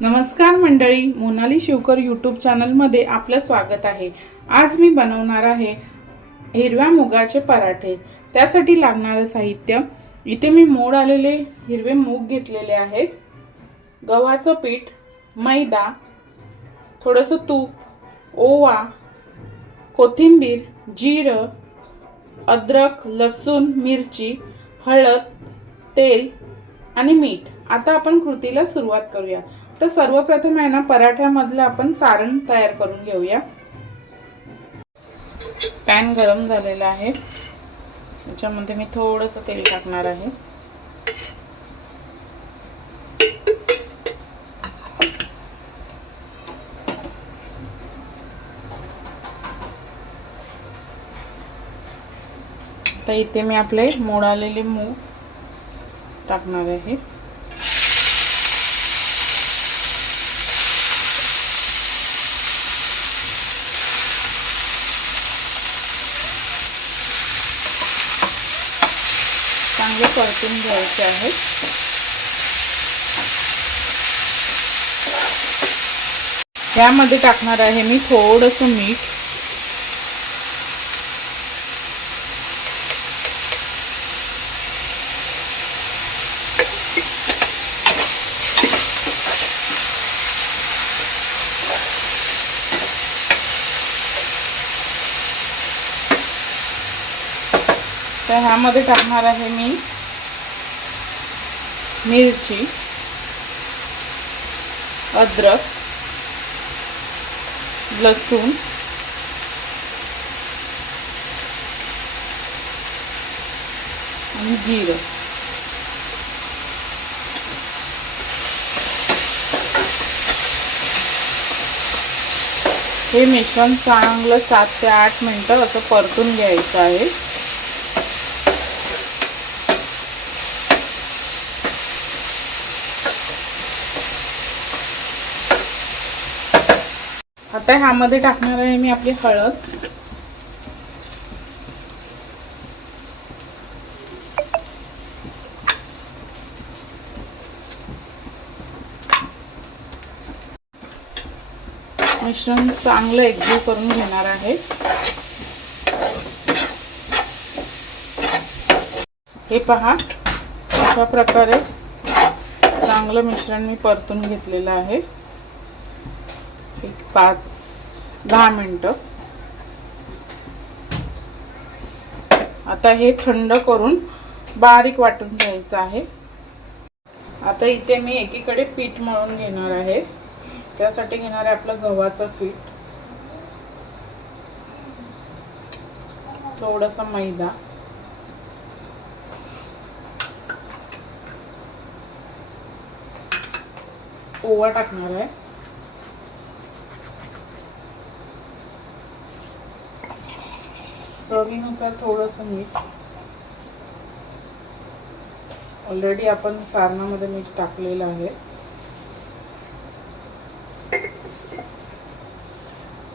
नमस्कार मंडळी मोनाली शिवकर यूट्यूब चॅनलमध्ये आपलं स्वागत आहे. आज मी बनवणार आहे हिरव्या मुगाचे पराठे. त्यासाठी लागणारं साहित्य. इथे मी मोड आलेले हिरवे मूग घेतलेले आहेत. गव्हाचं पीठ मैदा थोडंसं तूप ओवा कोथिंबीर जिरं अद्रक लसूण मिरची हळद तेल आणि मीठ. आता आपण कृतीला सुरुवात करूया. तर सर्वप्रथम आहे ना पराठ्यामधलं आपण सारण तयार करून घेऊया. पॅन गरम झालेला आहे. त्याच्यामध्ये मी थोडंसं तेल टाकणार आहे. तर इथे मी आपले मोडालेले मूग टाकणार आहे चांगले परतून घ्यायचे आहेत. यामध्ये टाकणार आहे मी थोडंसं मीठ. तर ह्यामध्ये टाकणार आहे मी मिरची अद्रक लसूण आणि जिरं. हे मिश्रण चांगलं सात ते आठ मिनटं असं परतून घ्यायचं आहे. आता ह्यामध्ये टाकणार आहे मी आपली हळद. मिश्रण चांगलं एकजीव करून घेणार आहे. हे पहा अशा प्रकारे चांगलं मिश्रण मी परतून घेतलेलं आहे. एक पाच दहा मिनटं. आता हे थंड करून बारीक वाटून घ्यायचं आहे. आता इथे मी एकीकडे पीठ मळून घेणार आहे. त्यासाठी घेणार आहे आपलं गव्हाचं पीठ. थोडस मैदा. ओवा टाकणार आहे. चवीनुसार थोडंसं मीठ. ऑलरेडी आपण सारणामध्ये मीठ टाकलेलं आहे.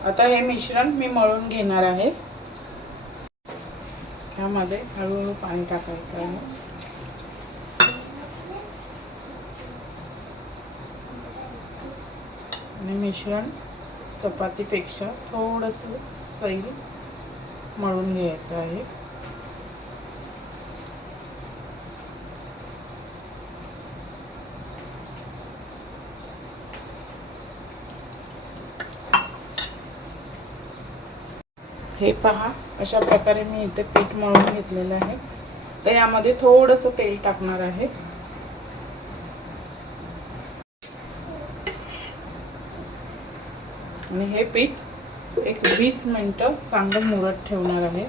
आता हे मिश्रण मी मळून घेणार आहे. ह्यामध्ये हळूहळू पाणी टाकायचं आहे. आणि मिश्रण चपातीपेक्षा थोडंसं सैल मळून घ्यायचं आहे. हे पहा अशा प्रकारे मी इथे पीठ मळून घेतलेलं आहे. तर यामध्ये थोडंसं तेल टाकणार आहे. आणि हे पीठ एक वीस मिनटं चांगलं मुरत ठेवणार आहे.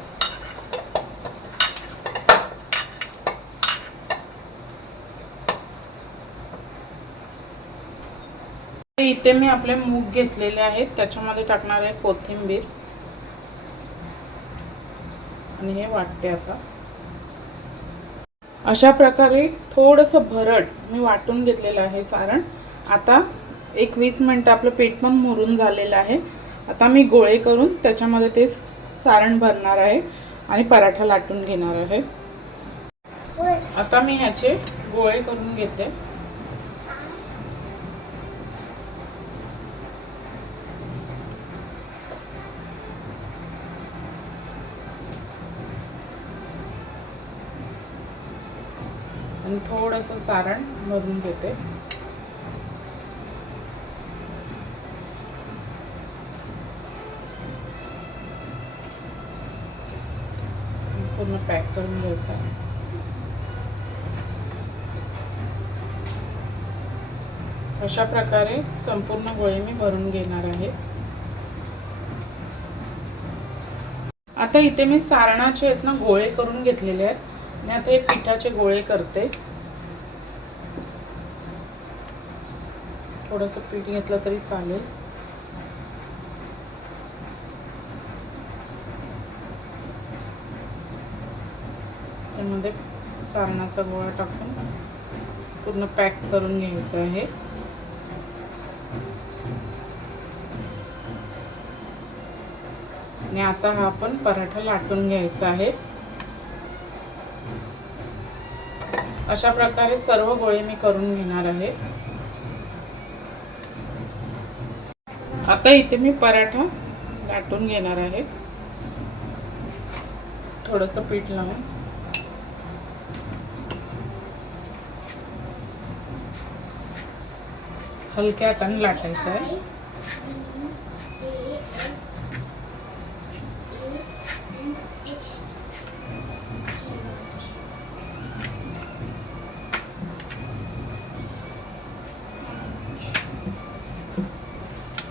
इथे मी आपले मूग घेतलेले आहेत त्याच्यामध्ये टाकणार आहे कोथिंबीर. आणि हे वाटते आता. अशा प्रकारे थोडंसं भरड मी वाटून घेतलेलं आहे सारण. आता एक वीस मिनटं आपलं पीठ पण मुरून झालेलं आहे. आता मी गोळे करून त्याच्यामध्ये ते सारण भरणार आहे आणि पराठा लाटून घेणार आहे. आता मी ह्याचे गोळे करून घेते. आणि थोडंसं सारण भरून घेते. पूर्ण पॅक करून घ्यायचा आहे. अशा प्रकारे संपूर्ण गोळे मी भरून घेणार आहे. आता इथे मी सारणाचे आहेत ना गोळे करून घेतलेले आहेत. मी आता हे पिठाचे गोळे करते. थोडंसं पीठ घेतलं तरी चालेल. त्यामध्ये सारणाचा गोळा टाकून पूर्ण पॅक करून घ्यायचं आहे. आणि आता हा आपण पराठा लाटून घ्यायचा आहे. अशा प्रकारे सर्व गोळे मी करून घेणार आहे. आता इथे मी पराठा लाटून घेणार आहे. थोडस पीठ लावून. हलक्या हाताने लाटायचं आहे.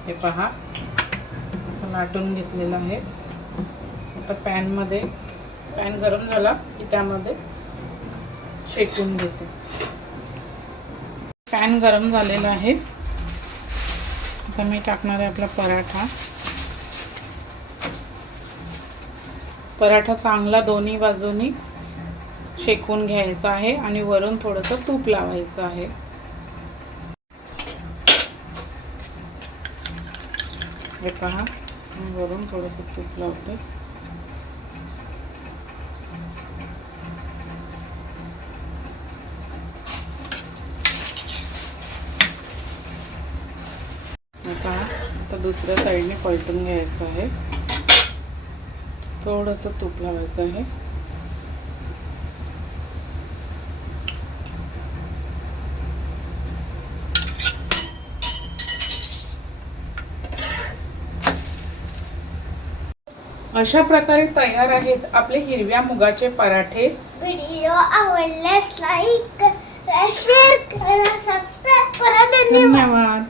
हे पहा असं लाटून घेतलेलं आहे. आता पॅनमध्ये पॅन गरम झाला की त्यामध्ये शेकून घेते. पॅन गरम झालेला आहे. आता मी टाकणार आहे आपला पराठा. पराठा चांगला दोन्ही बाजूनी शेकून घ्यायचा आहे आणि वरून थोडंसं तूप लावायचं आहे. हे पहा मी वरून थोडंसं तूप लावते. दुसऱ्या साईडने पलटून घ्यायचं आहे. थोडंसं तूप लावायचं आहे. अशा प्रकारे तयार आहेत आपले हिरव्या मुगाचे पराठे. व्हिडिओ आवडल्यास लाईक शेअर करा सबस्क्राईब करा. धन्यवाद.